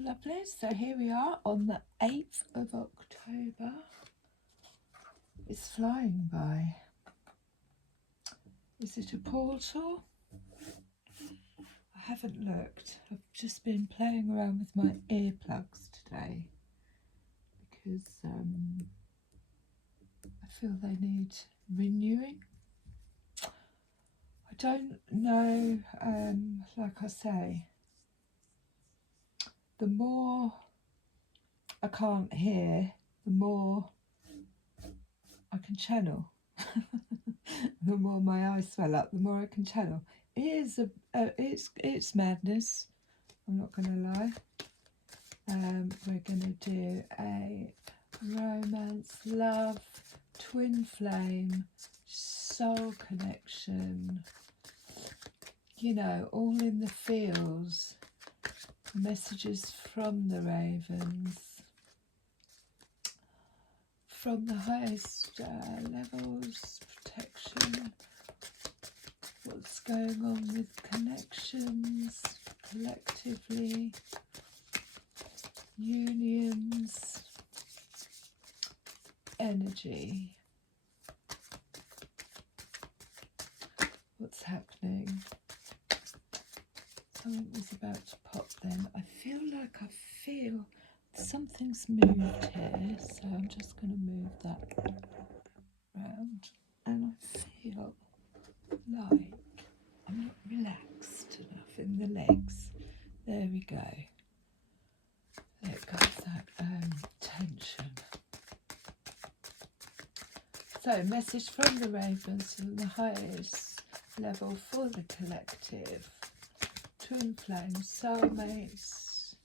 Lovely, so here we are on the 8th of October. It's flying by. Is it a portal? I haven't looked. I've just been playing around with my earplugs today because I feel they need renewing. I don't know, like I say, the more I can't hear, the more I can channel. The more my eyes swell up, the more I can channel. It is it's madness. I'm not going to lie. We're going to do a romance, love, twin flame, soul connection. You know, all in the feels. Messages from the ravens. From the highest levels, protection, what's going on with connections, collectively, unions, energy, what's happening. Something was about to pop then. I feel something's moved here, so I'm just going to move that round, and I feel like I'm not relaxed enough in the legs. There we go. Let go of that tension. So, message from the ravens from the highest level for the collective. Twin flames, soulmates.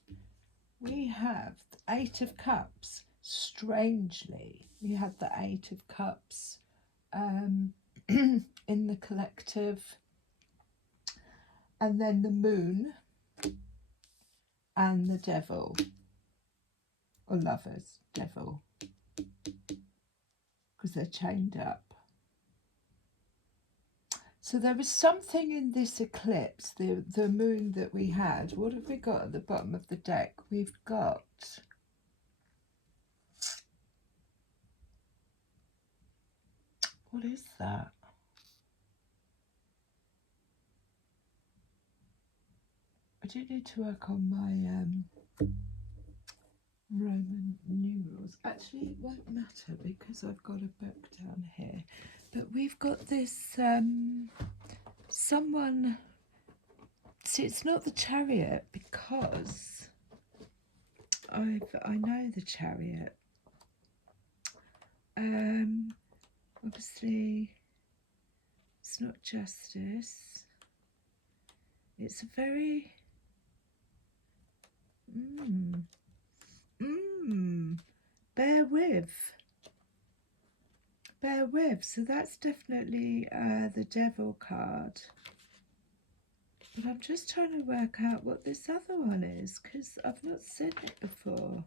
We have the Eight of Cups. Strangely, we have the Eight of Cups in the collective, and then the Moon and the Devil, or Lovers, Devil, because they're chained up. So there was something in this eclipse, the moon that we had. What have we got at the bottom of the deck? We've got what is that? I do need to work on my Roman numerals. Actually, it won't matter because I've got a book down here. But we've got this someone. See, it's not the Chariot because I know the Chariot. Obviously, it's not justice. It's a very bear with. So that's definitely the Devil card. But I'm just trying to work out what this other one is because I've not seen it before.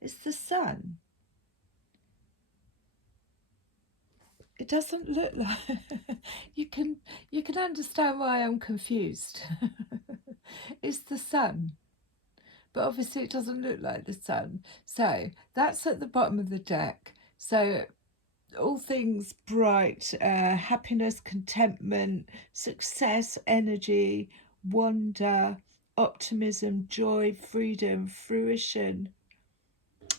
It's the Sun. It doesn't look like you can understand why I'm confused. It's the Sun, but obviously it doesn't look like the Sun. So that's at the bottom of the deck. So all things bright, happiness, contentment, success, energy, wonder, optimism, joy, freedom, fruition,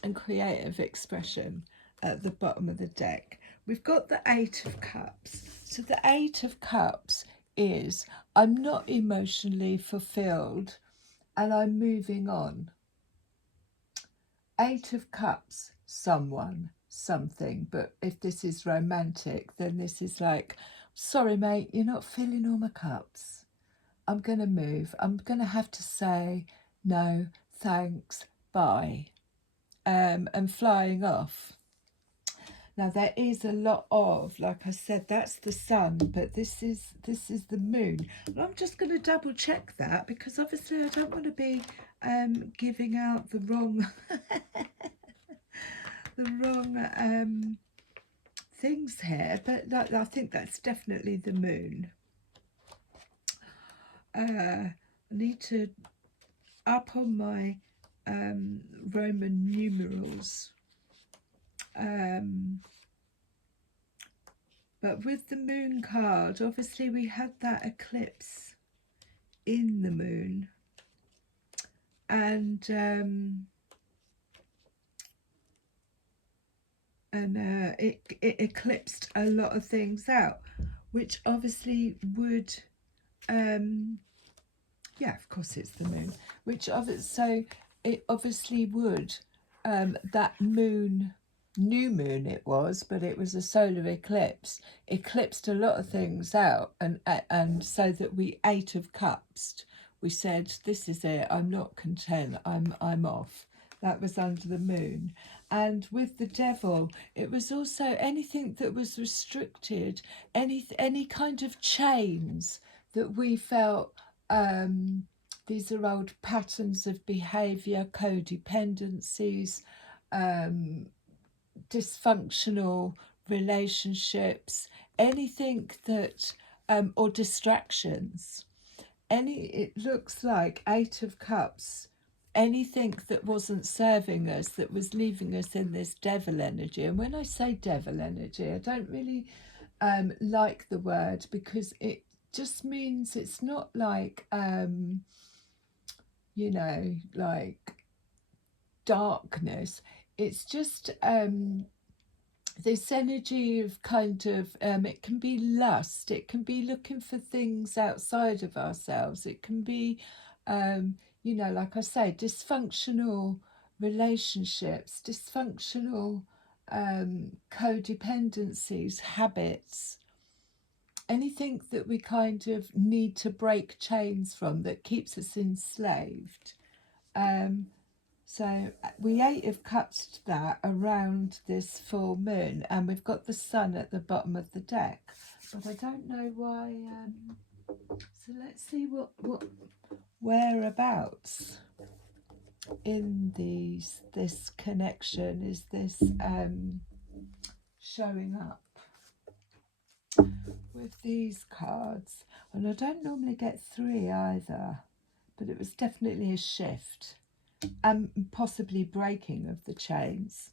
and creative expression at the bottom of the deck. We've got the Eight of Cups. So the Eight of Cups is I'm not emotionally fulfilled and I'm moving on. Eight of Cups, someone, something. But if this is romantic, then this is like, sorry, mate, you're not filling all my cups. I'm going to move. I'm going to have to say no, thanks, bye. And flying off. Now there is a lot of, like I said, that's the Sun, but this is the Moon. And I'm just going to double check that because obviously I don't want to be giving out the wrong things here. But I think that's definitely the Moon. I need to up on my Roman numerals. But with the moon card, obviously we had that eclipse in the moon, and it eclipsed a lot of things out, which obviously would, yeah, of course it's the moon, so it obviously would, that moon, new moon it was, but it was a solar eclipse, eclipsed a lot of things out, and so that we 8 of Cups, we said, this is it, I'm not content, I'm off. That was under the moon. And with the Devil, it was also anything that was restricted, any kind of chains that we felt, these are old patterns of behaviour, codependencies, dysfunctional relationships, anything that, or distractions. It looks like 8 of Cups, anything that wasn't serving us, that was leaving us in this devil energy. And when I say devil energy, I don't really like the word, because it just means it's not like, like darkness. It's just this energy of kind of, it can be lust, it can be looking for things outside of ourselves, it can be, like I say, dysfunctional relationships, dysfunctional codependencies, habits, anything that we kind of need to break chains from, that keeps us enslaved. So we 8 of Cups that around this full moon, and we've got the sun at the bottom of the deck, but I don't know why. So let's see what whereabouts in this connection is this showing up with these cards. And I don't normally get 3 either, but it was definitely a shift and possibly breaking of the chains.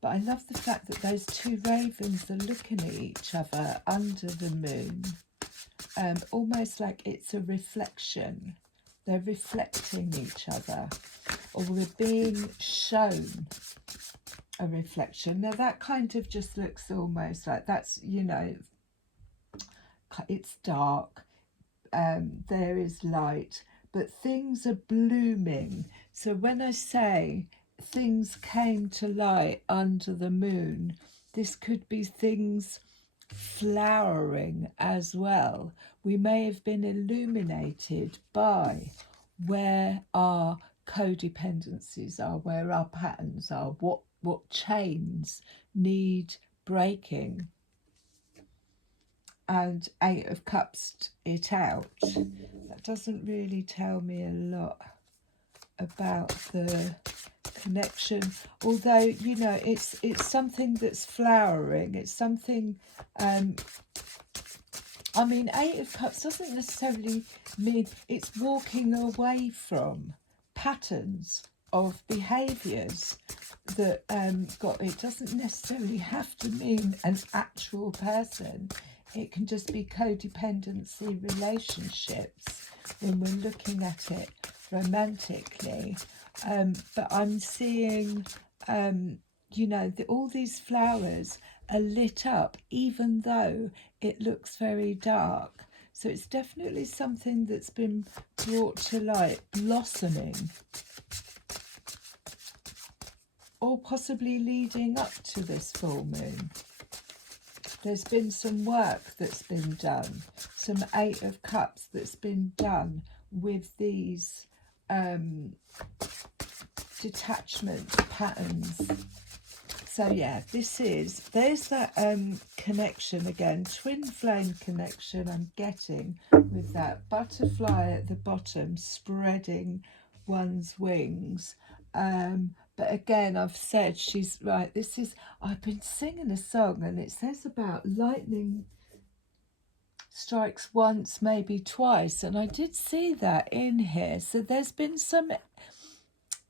But I love the fact that those 2 ravens are looking at each other under the moon, almost like it's a reflection. They're reflecting each other, or we're being shown a reflection. Now that kind of just looks almost like that's, it's dark, there is light, but things are blooming. So when I say things came to light under the moon, this could be things flowering as well. We may have been illuminated by where our codependencies are, where our patterns are, what chains need breaking. And 8 of Cups it out. That doesn't really tell me a lot about the connection, although it's something that's flowering. It's something, I mean, 8 of Cups doesn't necessarily mean it's walking away from patterns of behaviours that it doesn't necessarily have to mean an actual person. It can just be codependency relationships when we're looking at it romantically. But I'm seeing, all these flowers are lit up, even though it looks very dark. So it's definitely something that's been brought to light, blossoming, or possibly leading up to this full moon. There's been some work that's been done, some 8 of Cups that's been done with these detachment patterns. So yeah, there's that connection again, twin flame connection I'm getting with that butterfly at the bottom spreading one's wings. But again, I've said, she's right, I've been singing a song and it says about lightning strikes once, maybe twice, and I did see that in here. So there's been some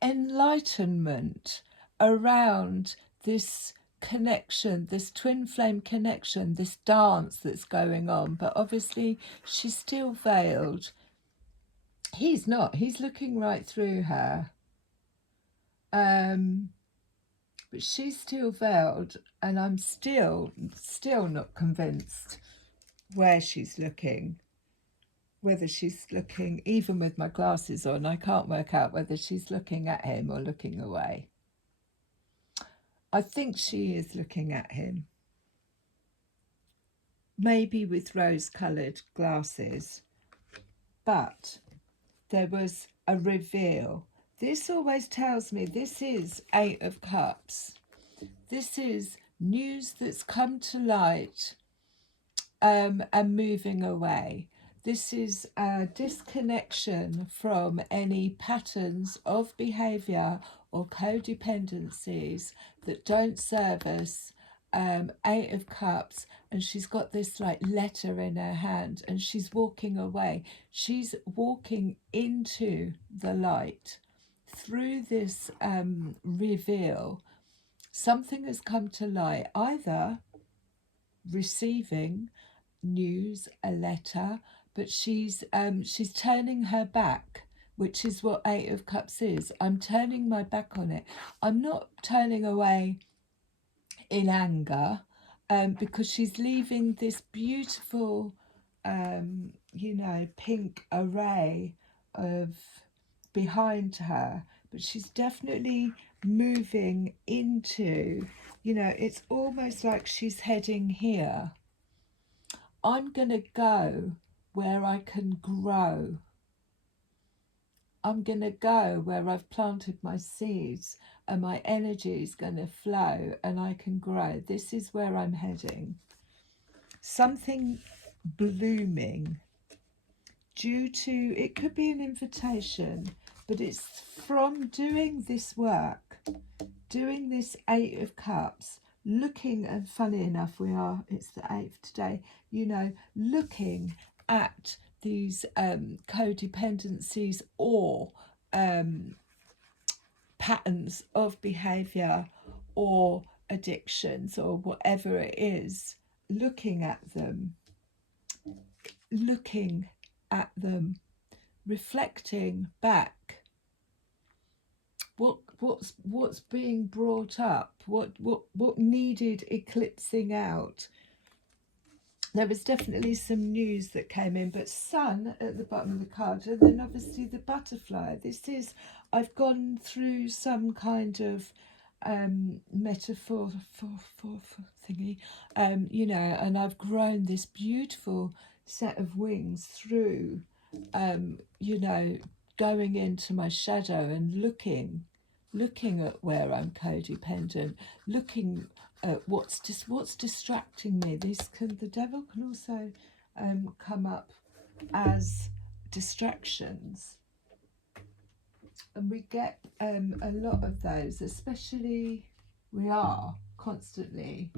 enlightenment around this connection, this twin flame connection, this dance that's going on, but obviously she's still veiled. He's not, he's looking right through her, but she's still veiled, and I'm still not convinced where she's looking, whether she's looking, even with my glasses on, I can't work out whether she's looking at him or looking away. I think she is looking at him, maybe with rose-coloured glasses, but there was a reveal. This always tells me this is Eight of Cups. This is news that's come to light and moving away. This is a disconnection from any patterns of behaviour or codependencies that don't serve us. Eight of Cups, and she's got this like letter in her hand, and she's walking away. She's walking into the light through this reveal. Something has come to light, either receiving news, a letter, but she's turning her back, which is what Eight of Cups is. I'm turning my back on it. I'm not turning away in anger, because she's leaving this beautiful pink array of behind her, but she's definitely moving into, it's almost like she's heading here. I'm going to go where I can grow. I'm going to go where I've planted my seeds, and my energy is going to flow and I can grow. This is where I'm heading. Something blooming due to, it could be an invitation, but it's from doing this work, doing this Eight of Cups, looking, and funny enough, it's the 8th today, looking at these codependencies or patterns of behaviour or addictions or whatever it is, looking at them, reflecting back what's being brought up, what needed eclipsing out. There was definitely some news that came in, but Sun at the bottom of the card, and then obviously the butterfly. This is, I've gone through some kind of metaphor for thingy, and I've grown this beautiful set of wings through, going into my shadow and looking at where I'm codependent, looking at what's distracting me. The devil can also come up as distractions, and we get a lot of those, especially we are constantly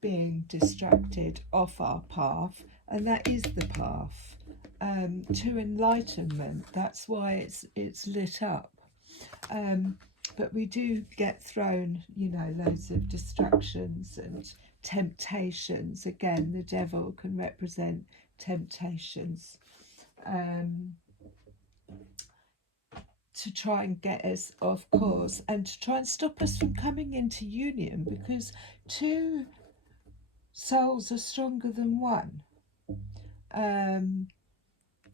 being distracted off our path, and that is the path to enlightenment. That's why it's lit up, but we do get thrown, loads of distractions and temptations. Again, the devil can represent temptations, to try and get us off course and to try and stop us from coming into union, because two souls are stronger than one.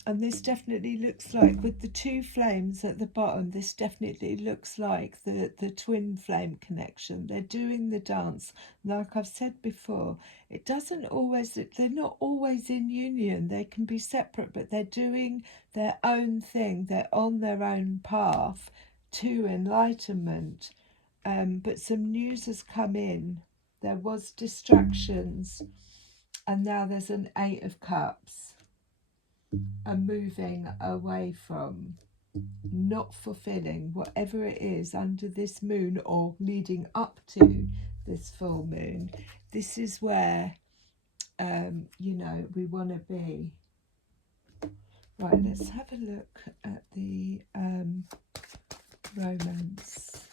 And this definitely looks like, with the two flames at the bottom, this definitely looks like the twin flame connection. They're doing the dance. Like I've said before, they're not always in union. They can be separate, but they're doing their own thing. They're on their own path to enlightenment. But some news has come in. There was distractions, and now there's an Eight of Cups. And moving away from, not fulfilling whatever it is under this moon or leading up to this full moon. This is where you know, we want to be. Right, let's have a look at the romance.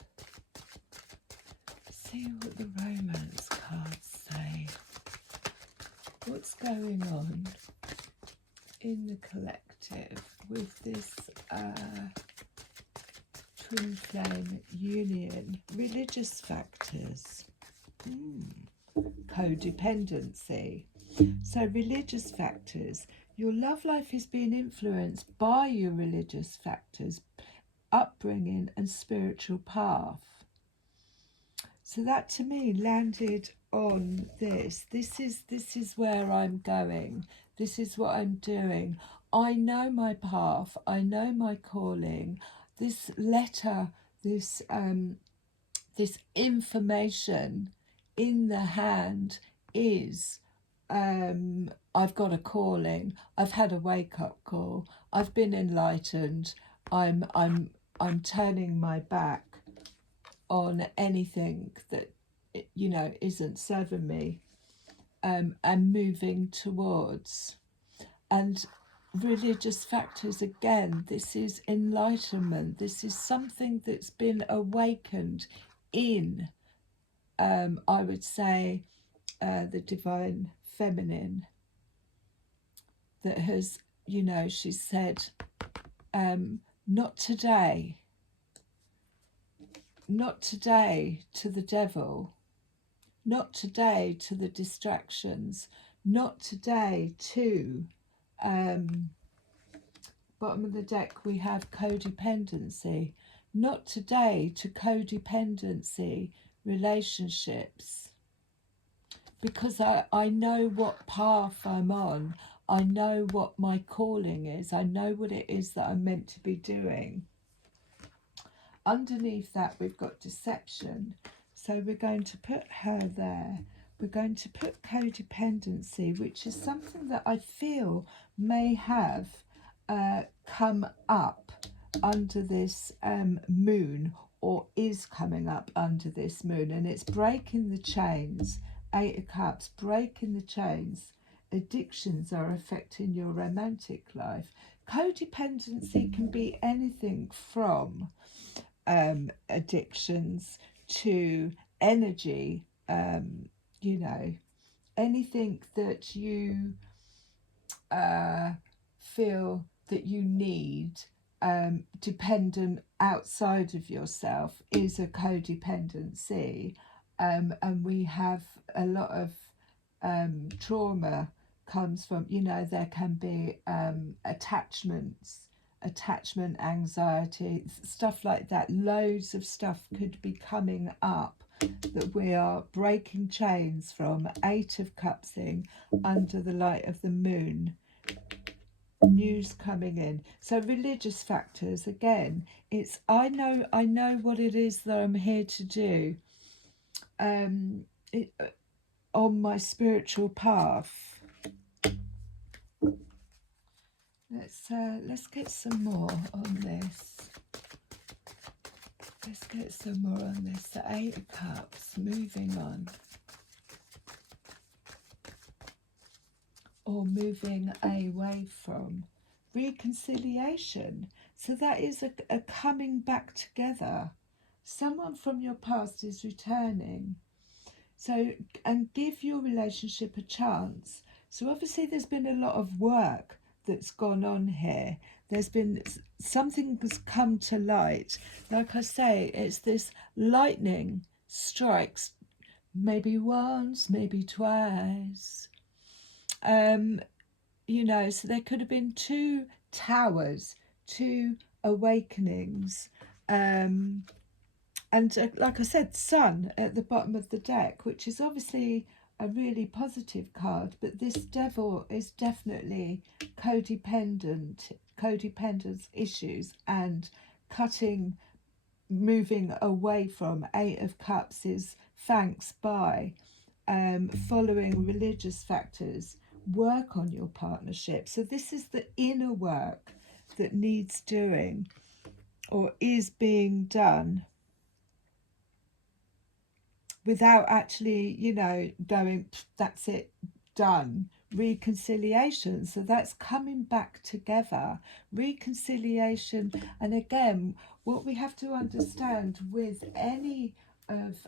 See what the romance cards say. What's going on in the collective with this twin flame union? Religious factors. Codependency. So religious factors. Your love life is being influenced by your religious factors, upbringing and spiritual path. So that to me landed on this. This is where I'm going. This is what I'm doing. I know my path. I know my calling. This letter, this information in the hand is I've got a calling. I've had a wake-up call. I've been enlightened. I'm turning my back on anything that, you know, isn't serving me, and moving towards. And religious factors, again, this is enlightenment. This is something that's been awakened in, I would say, the divine feminine, that has, you know, she said, not today, not today to the devil, not today to the distractions, not today to, bottom of the deck we have codependency, not today to codependency relationships, because I know what path I'm on. I know what my calling is. I know what it is that I'm meant to be doing. Underneath that, we've got deception. So we're going to put her there. We're going to put codependency, which is something that I feel may have come up under this moon, or is coming up under this moon, and it's breaking the chains. 8 of Cups, breaking the chains. Addictions are affecting your romantic life. Codependency can be anything from addictions to energy, you know, anything that you feel that you need, dependent outside of yourself, is a codependency. And we have a lot of trauma comes from, you know, there can be attachment anxiety, stuff like that. Loads of stuff could be coming up that we are breaking chains from. 8 of Cups in under the light of the moon. News coming in. So religious factors, again, it's I know what it is that I'm here to do, on my spiritual path. Let's get some more on this. Let's get some more on this. The 8 of Cups, moving on. Or moving away from. Reconciliation. So that is a coming back together. Someone from your past is returning. So, and give your relationship a chance. So obviously there's been a lot of work that's gone on here. There's been something that's come to light. Like I say, it's this lightning strikes maybe once, maybe twice. You know, so there could have been 2 towers, 2 awakenings. And like I said, Sun at the bottom of the deck, which is obviously a really positive card, but this Devil is definitely codependence issues, and moving away from. 8 of Cups is thanks by, following religious factors. Work on your partnership. So this is the inner work that needs doing, or is being done, without actually, you know, going, that's it, done reconciliation. So that's coming back together, reconciliation. And again, what we have to understand with any of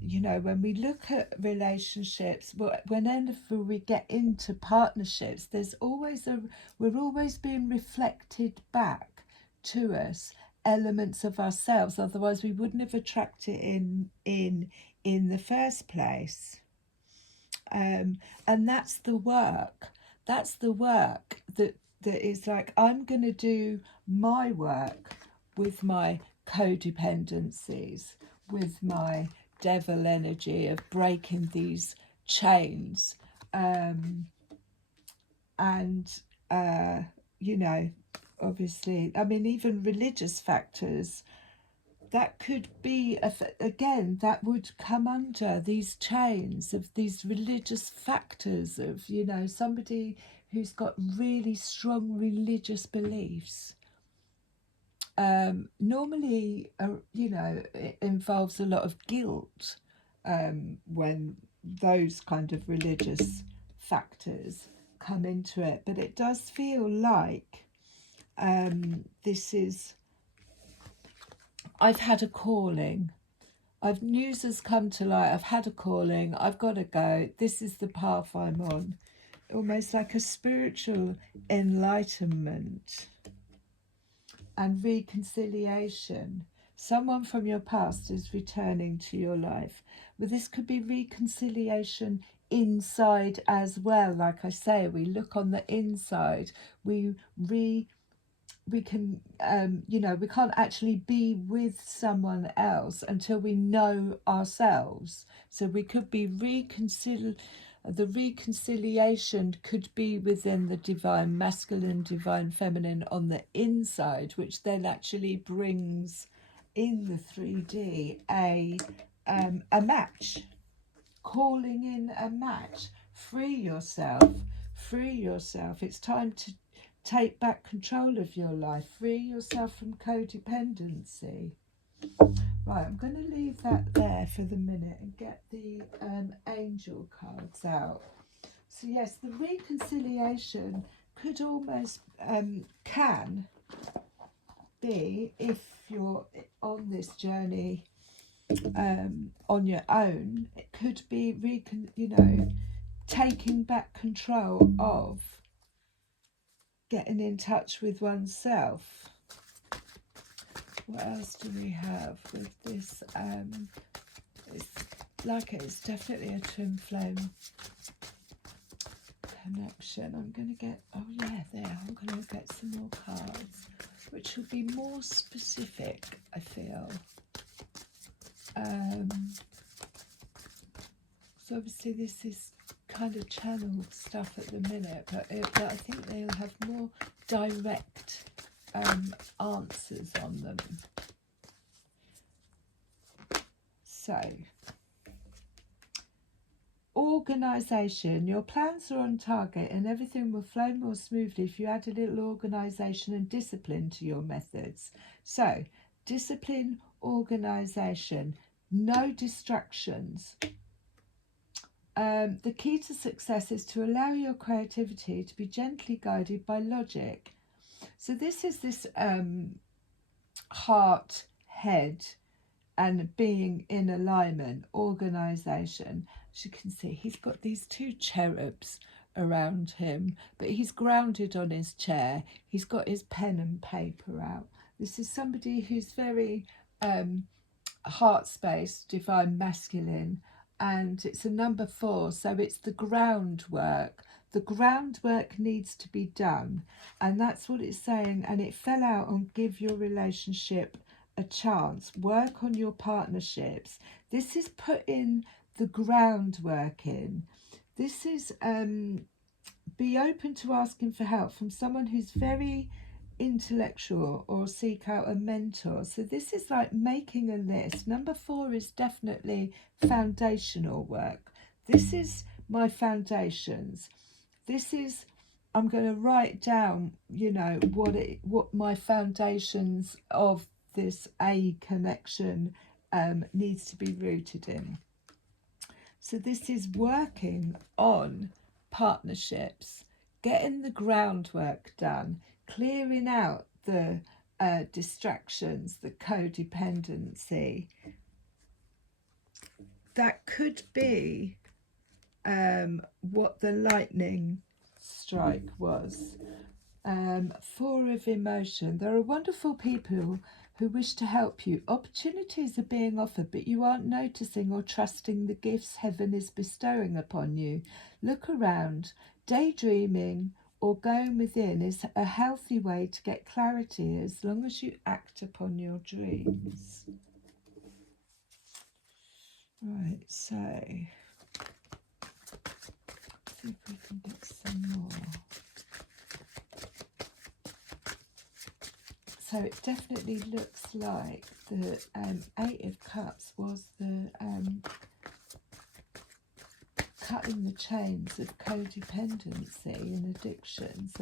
you know, when we look at relationships, whenever we get into partnerships, there's always we're always being reflected back to us elements of ourselves, otherwise we wouldn't have attracted in the first place. And that's the work. That's the work that is like, I'm going to do my work with my codependencies, with my devil energy of breaking these chains. You know, obviously, I mean, even religious factors, that could be, again, that would come under these chains of these religious factors of, you know, somebody who's got really strong religious beliefs. Normally, you know, it involves a lot of guilt when those kind of religious factors come into it. But it does feel like this is, I've had a calling. News has come to light. I've had a calling. I've got to go. This is the path I'm on. Almost like a spiritual enlightenment and reconciliation. Someone from your past is returning to your life. But this could be reconciliation inside as well. Like I say, we look on the inside. We can, you know, we can't actually be with someone else until we know ourselves. So we could be the reconciliation could be within the divine masculine, divine feminine on the inside, which then actually brings in the 3D a match, calling in a match. Free yourself. It's time to take back control of your life. Free yourself from codependency. Right, I'm going to leave that there for the minute and get the angel cards out. So yes, the reconciliation could almost can be, if you're on this journey on your own, it could be you know, taking back control of getting in touch with oneself. What else do we have with this? It's definitely a twin flame connection. I'm going to get, oh yeah, there, I'm going to get some more cards, which will be more specific, I feel. So obviously this is kind of channeled stuff at the minute, but I think they'll have more direct answers on them. So, organisation. Your plans are on target and everything will flow more smoothly if you add a little organisation and discipline to your methods. So, discipline, organisation, no distractions. The key to success is to allow your creativity to be gently guided by logic. So this is this heart, head, and being in alignment, organisation. As you can see, he's got these two cherubs around him, but he's grounded on his chair. He's got his pen and paper out. This is somebody who's very heart space, divine masculine, and it's a number 4, so it's the groundwork. The groundwork needs to be done, and that's what it's saying. And it fell out on give your relationship a chance. Work on your partnerships. This is putting the groundwork in. This is be open to asking for help from someone who's very intellectual, or seek out a mentor. So this is like making a list. Number 4 is definitely foundational work. This is my foundations. This is, I'm going to write down, you know, what my foundations of this A connection needs to be rooted in. So this is working on partnerships, getting the groundwork done, clearing out the distractions, the codependency. That could be what the lightning strike was. Four of emotion. There are wonderful people who wish to help you. Opportunities are being offered, but you aren't noticing or trusting the gifts heaven is bestowing upon you. Look around. Daydreaming or going within is a healthy way to get clarity as long as you act upon your dreams. Right, so see if we can get some more. So it definitely looks like the Eight of Cups was the cutting the chains of codependency and addictions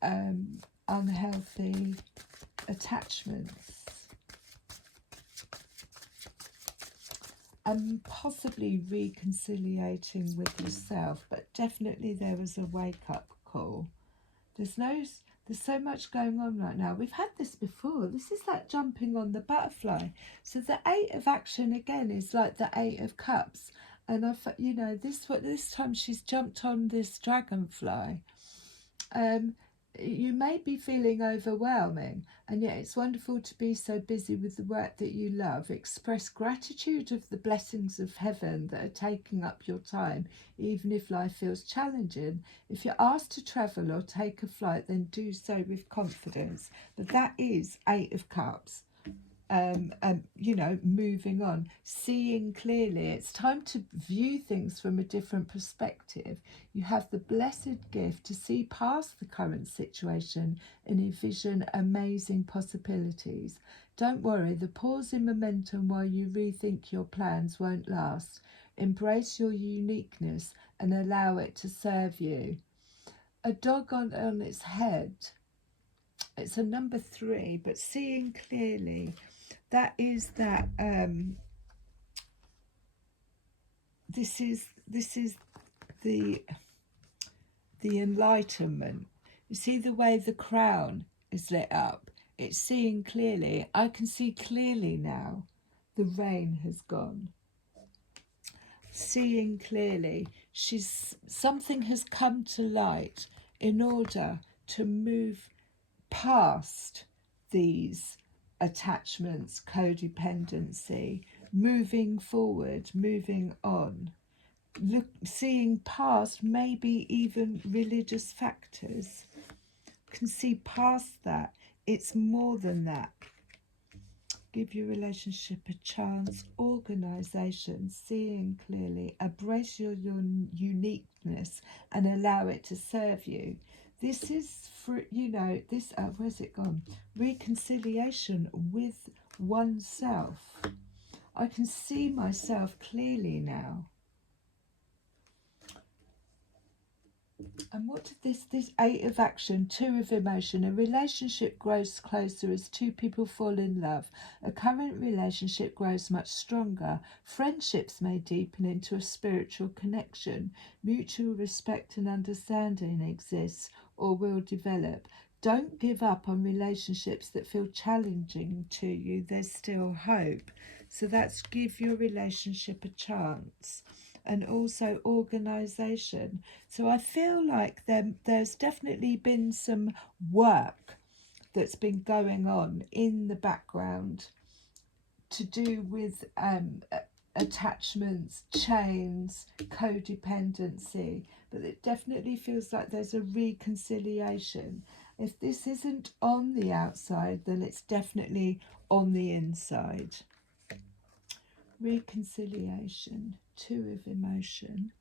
and unhealthy attachments, and possibly reconciliating with yourself. But definitely there was a wake-up call. There's so much going on right now. We've had this before. This is like jumping on the butterfly. So the Eight of Action again is like the Eight of Cups. And this time she's jumped on this dragonfly. You may be feeling overwhelming, and yet it's wonderful to be so busy with the work that you love. Express gratitude of the blessings of heaven that are taking up your time, even if life feels challenging. If you're asked to travel or take a flight, then do so with confidence. But that is Eight of Cups. Moving on, seeing clearly. It's time to view things from a different perspective. You have the blessed gift to see past the current situation and envision amazing possibilities. Don't worry, the pause in momentum while you rethink your plans won't last. Embrace your uniqueness and allow it to serve you. A dog on its head. It's a number 3, but seeing clearly. That is that. This is the enlightenment. You see the way the crown is lit up. It's seeing clearly. I can see clearly now. The rain has gone. Seeing clearly. Something has come to light in order to move past these attachments, codependency, moving forward, moving on, seeing past maybe even religious factors. Can see past that. It's more than that. Give your relationship a chance. Organisation, seeing clearly. Embrace your uniqueness and allow it to serve you. This is for, this, where's it gone? Reconciliation with oneself. I can see myself clearly now. And what did this Eight of Action, Two of Emotion? A relationship grows closer as two people fall in love. A current relationship grows much stronger. Friendships may deepen into a spiritual connection. Mutual respect and understanding exists or will develop. Don't give up on relationships that feel challenging to you. There's still hope. So that's give your relationship a chance. And also organisation. So I feel like there's definitely been some work that's been going on in the background to do with attachments, chains, codependency. But it definitely feels like there's a reconciliation. If this isn't on the outside, then it's definitely on the inside. Reconciliation, Two of Emotion.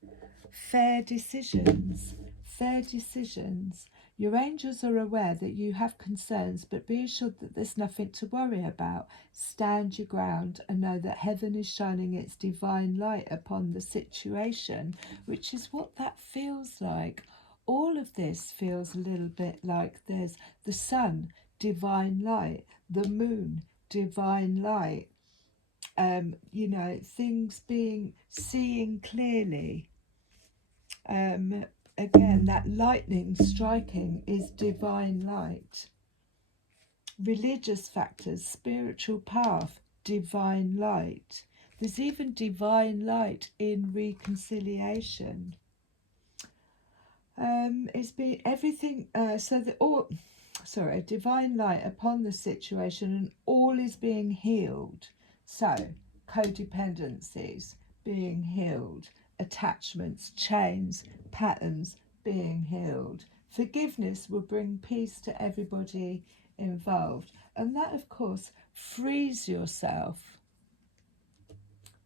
Fair decisions. Fair decisions. Your angels are aware that you have concerns, but be assured that there's nothing to worry about. Stand your ground and know that heaven is shining its divine light upon the situation, which is what that feels like. All of this feels a little bit like there's the sun, divine light, the moon, divine light. Things seeing clearly. Again, that lightning striking is divine light. Religious factors, spiritual path, divine light. There's even divine light in reconciliation. It's been everything. Divine light upon the situation, and all is being healed. So, codependencies being healed, attachments, chains, patterns being healed. Forgiveness will bring peace to everybody involved, and that, of course, frees yourself.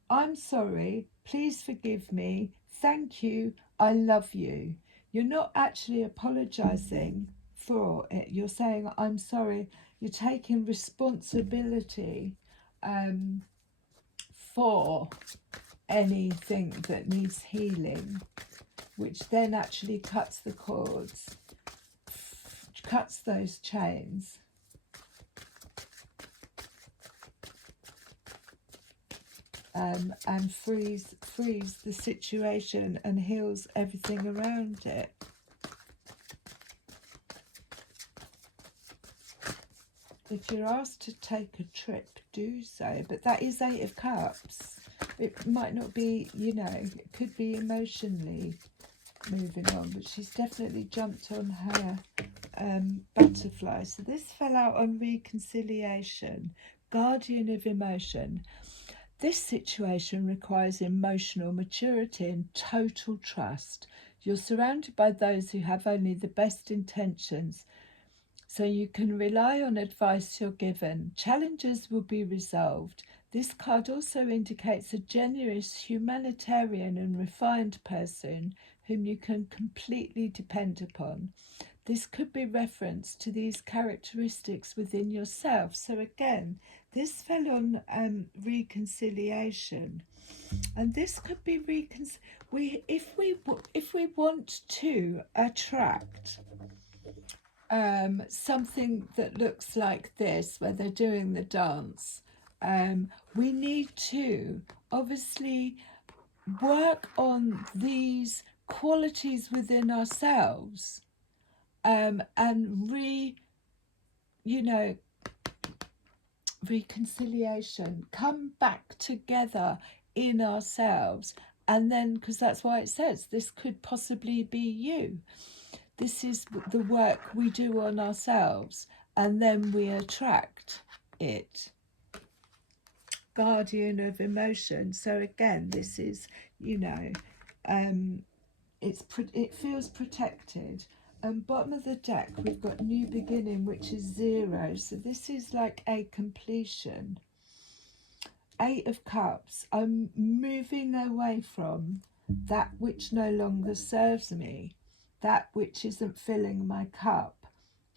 I'm sorry, please forgive me, thank you, I love you. You're not actually apologising for it. You're saying, I'm sorry. You're taking responsibility for anything that needs healing, which then actually cuts the cords, cuts those chains. And frees the situation and heals everything around it. If you're asked to take a trip, do so. But that is Eight of Cups. It might not be, it could be emotionally moving on, but she's definitely jumped on her butterfly. So this fell out on reconciliation, guardian of emotion. This situation requires emotional maturity and total trust. You're surrounded by those who have only the best intentions, so you can rely on advice you're given. Challenges will be resolved. This card also indicates a generous, humanitarian and refined person whom you can completely depend upon. This could be reference to these characteristics within yourself. So again, this fell on reconciliation, and this could be if we want to attract something that looks like this, where they're doing the dance, we need to obviously work on these qualities within ourselves, and reconciliation, come back together in ourselves. And then, because that's why it says this could possibly be you. This is the work we do on ourselves, and then we attract it. Guardian of emotion. So again, this is, it feels protected. And bottom of the deck, we've got new beginning, which is 0. So this is like a completion. 8 of Cups. I'm moving away from that which no longer serves me, that which isn't filling my cup.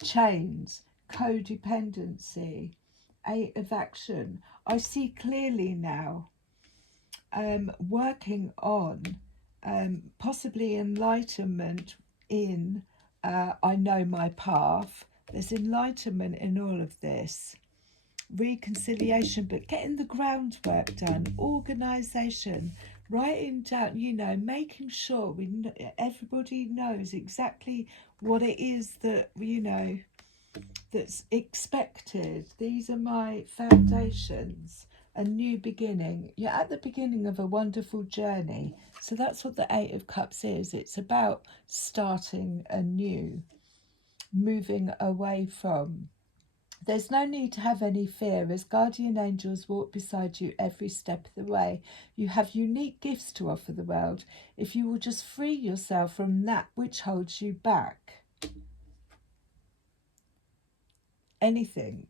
Chains, codependency, 8 of Action. I see clearly now. Working on possibly enlightenment in I know my path. There's enlightenment in all of this. Reconciliation, but getting the groundwork done, organisation, writing down, making sure everybody knows exactly what it is that, that's expected. These are my foundations. A new beginning. You're at the beginning of a wonderful journey. So that's what the 8 of Cups is. It's about starting anew, moving away from. There's no need to have any fear, as guardian angels walk beside you every step of the way. You have unique gifts to offer the world if you will just free yourself from that which holds you back. Anything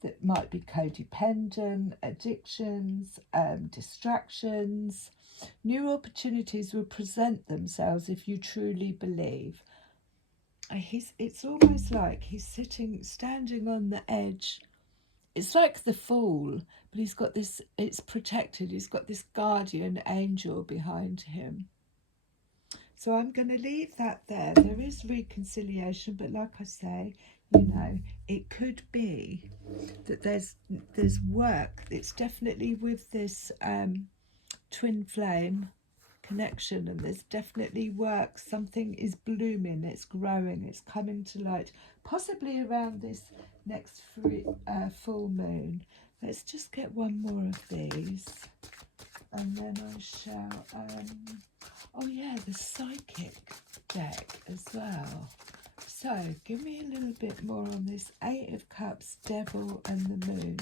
that might be codependent, addictions, distractions. New opportunities will present themselves if you truly believe. It's almost like he's standing on the edge. It's like the Fool, but he's got this, it's protected, he's got this guardian angel behind him. So I'm going to leave that there. There is reconciliation, but like I say, it could be that there's work. It's definitely with this twin flame connection, and there's definitely work. Something is blooming, it's growing, it's coming to light, possibly around this next full moon. Let's just get one more of these, and then I shall, oh yeah, the psychic deck as well. So give me a little bit more on this Eight of Cups, Devil and the Moon.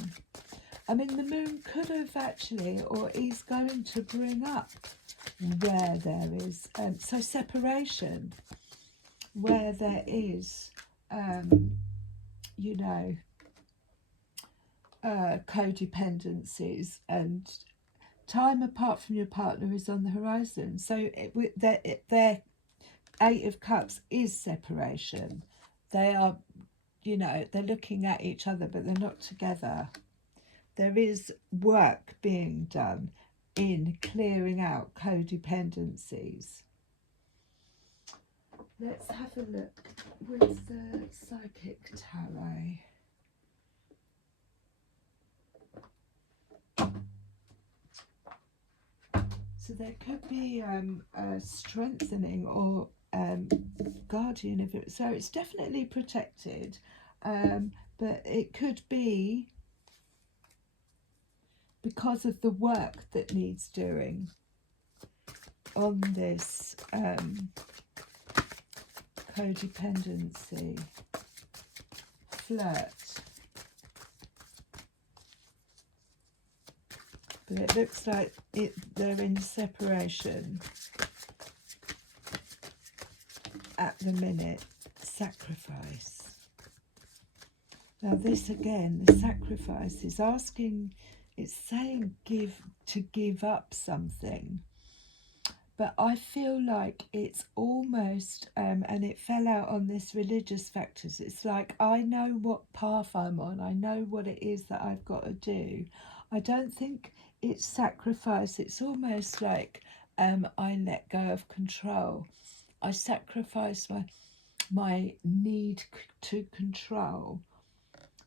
I mean, the moon could have actually, or is going to bring up where there is, so separation, where there is, you know, codependencies, and time apart from your partner is on the horizon. So their Eight of Cups is separation. They are, you know, they're looking at each other, but they're not together. There is work being done in clearing out codependencies. Let's have a look with the Psychic Tarot. So there could be a strengthening or guardian of it. So it's definitely protected, but it could be because of the work that needs doing on this codependency, flirt. But it looks like they're in separation at the minute. Sacrifice. Now this again, the sacrifice is asking, it's saying give up something. But I feel like it's almost, and it fell out on this religious factors, it's like, I know what path I'm on, I know what it is that I've got to do. I don't think it's sacrifice, it's almost like I let go of control. I sacrifice my need to control.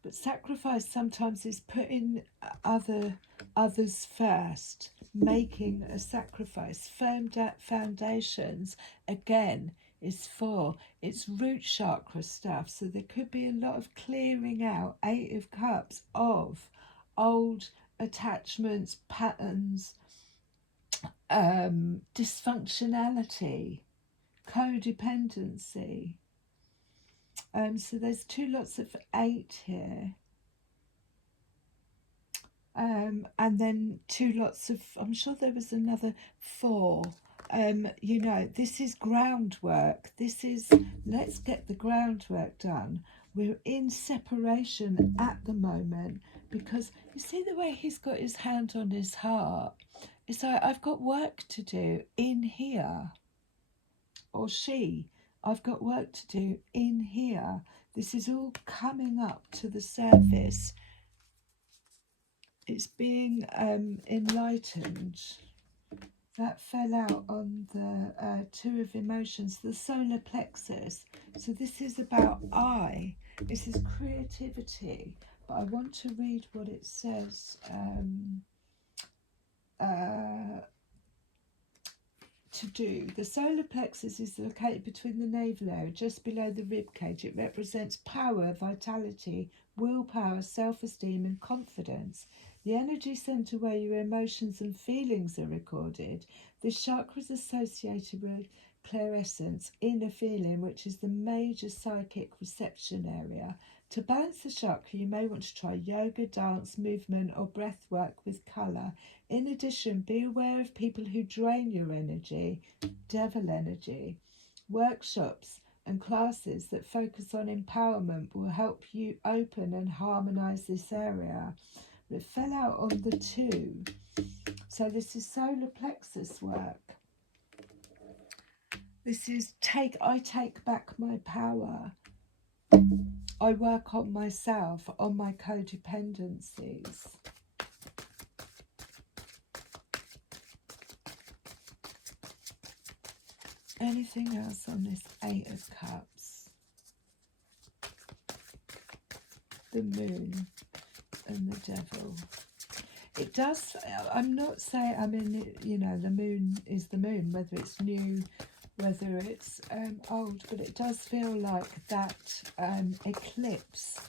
But sacrifice sometimes is putting others first, making a sacrifice. Firm foundations, again, is for it's root chakra stuff. So there could be a lot of clearing out, Eight of Cups, of old attachments, patterns, dysfunctionality, codependency. So there's lots of 8 here. And then lots of, I'm sure there was another 4. You know, this is groundwork. This is, let's get the groundwork done. We're in separation at the moment because you see the way he's got his hand on his heart. It's like, I've got work to do in here. Or she, I've got work to do in here. This is all coming up to the surface. It's being enlightened. That fell out on the Two of Emotions, the solar plexus. So this is about I. This is creativity. But I want to read what it says. To do. The solar plexus is located between the navel area, just below the rib cage. It represents power, vitality, willpower, self-esteem and confidence. The energy centre where your emotions and feelings are recorded. This chakra is associated with clairsentience, inner feeling, which is the major psychic reception area. To balance the chakra, you may want to try yoga, dance, movement or breath work with colour. In addition, be aware of people who drain your energy, devil energy. Workshops and classes that focus on empowerment will help you open and harmonise this area. But it fell out on the 2. So this is solar plexus work. This is I take back my power. I work on myself, on my codependencies. Anything else on this Eight of Cups? The Moon and the Devil. it does. I'm not saying, I mean, you know, the moon is the moon, whether it's new, whether it's old, but it does feel like that eclipse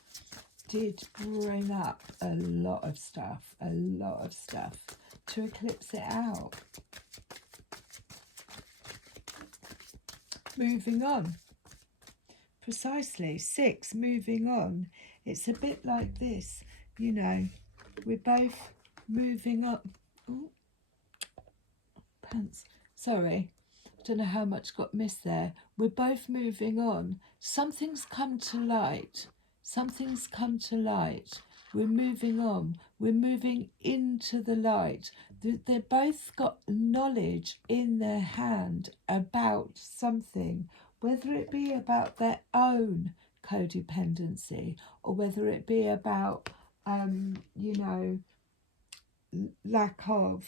did bring up a lot of stuff to eclipse it out. Moving on. Precisely. 6, moving on. It's a bit like this, you know, we're both moving up. Ooh, pants. Sorry, don't know how much got missed there. We're both moving on. Something's come to light. Something's come to light. We're moving on. We're moving into the light. They've both got knowledge in their hand about something, whether it be about their own codependency or whether it be about, you know, lack of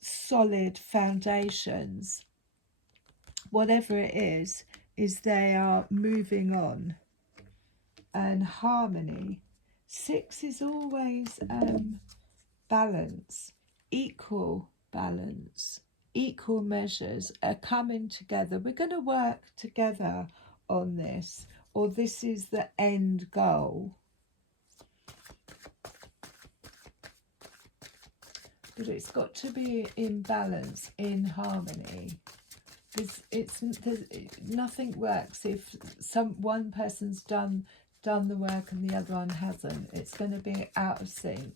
solid foundations. Whatever it is they are moving on. And harmony. 6 is always balance, equal balance, equal measures are coming together. We're going to work together on this, or this is the end goal. But it's got to be in balance, in harmony. Nothing works if one person's done the work and the other one hasn't. It's going to be out of sync.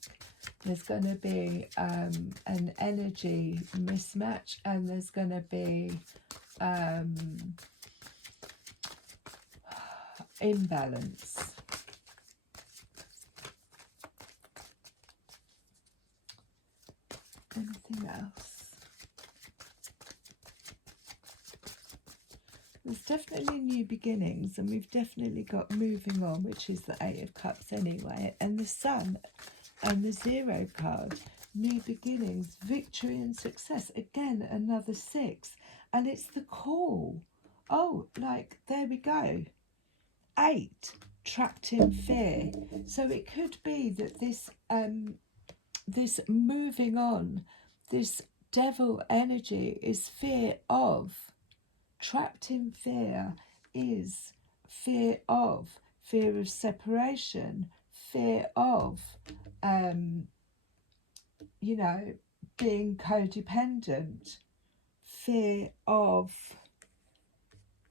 There's going to be an energy mismatch, and there's going to be imbalance. Anything else? There's definitely new beginnings, and we've definitely got moving on, which is the 8 of Cups anyway, and the Sun and the 0 card, new beginnings, victory and success. Again, another 6, and it's the call. Oh, like, there we go. 8, trapped in fear. So it could be that this this moving on, this devil energy is fear of. Trapped in fear is fear of separation, fear of, you know, being codependent, fear of,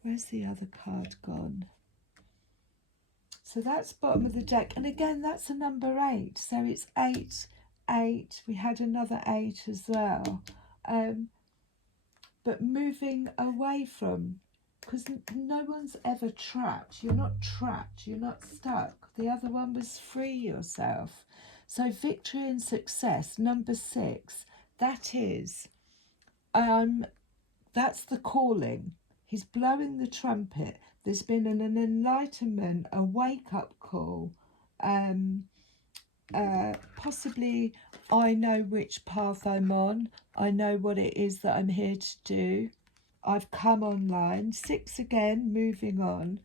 where's the other card gone? So that's bottom of the deck. And again, that's a number 8. So it's 8, 8. We had another 8 as well. But moving away from, because no one's ever trapped. You're not trapped. You're not stuck. The other one was free yourself. So victory and success, number 6, that is, that's the calling. He's blowing the trumpet. There's been an enlightenment, a wake-up call. Possibly, I know which path I'm on. I know what it is that I'm here to do. I've come online. 6 again, moving on.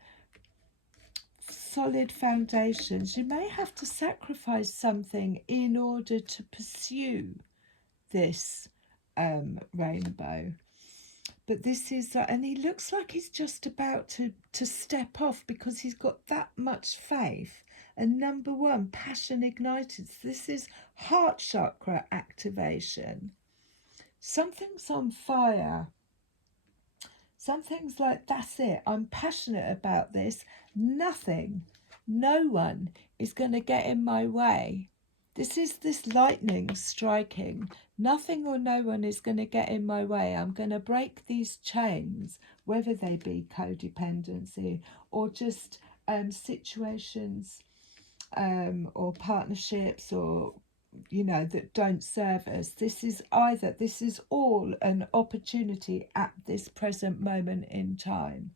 Solid foundations. You may have to sacrifice something in order to pursue this rainbow. But this is, and he looks like he's just about to step off because he's got that much faith. And number 1, passion ignited. This is heart chakra activation. Something's on fire. Something's like, that's it. I'm passionate about this. Nothing, no one is going to get in my way. This is this lightning striking. Nothing or no one is going to get in my way. I'm going to break these chains, whether they be codependency or just situations or partnerships or, you know, that don't serve us. This is all an opportunity at this present moment in time.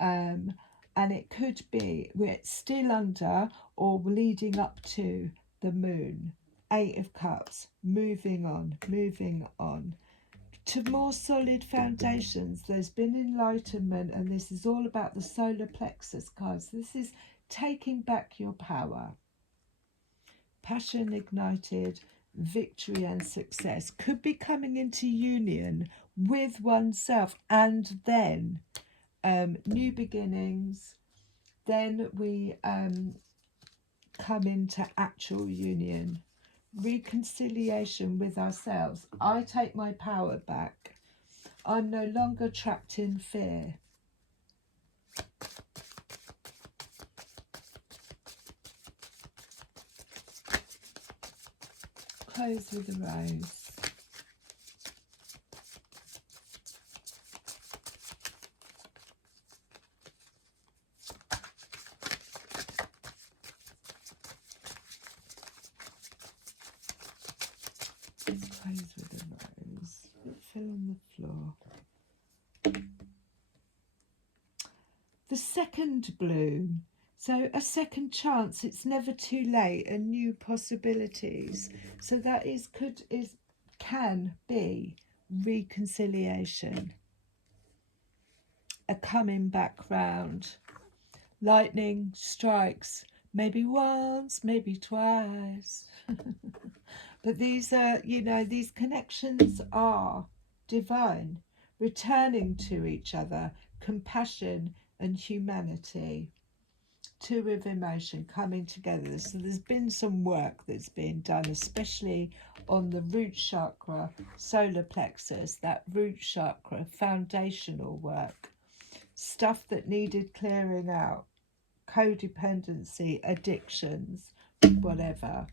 And it could be we're still under or leading up to the moon. 8 of Cups, moving on to more solid foundations. There's been enlightenment, and this is all about the solar plexus cards. This is taking back your power. passion ignited, victory and success. Could be coming into union with oneself, and then new beginnings. Then we come into actual union, reconciliation with ourselves. I take my power back. I'm no longer trapped in fear. Close with a rose. Close with a rose. It fell on the floor. The second bloom. So a second chance, it's never too late, and new possibilities. So that can be reconciliation, a coming back round. Lightning strikes, maybe once, maybe twice. But these are, these connections are divine, returning to each other, compassion and humanity. Two of emotion coming together. So there's been some work that's been done, especially on the root chakra, solar plexus, that root chakra, foundational work, stuff that needed clearing out, codependency, addictions, whatever.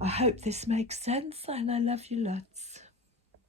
I hope this makes sense, and I love you lots.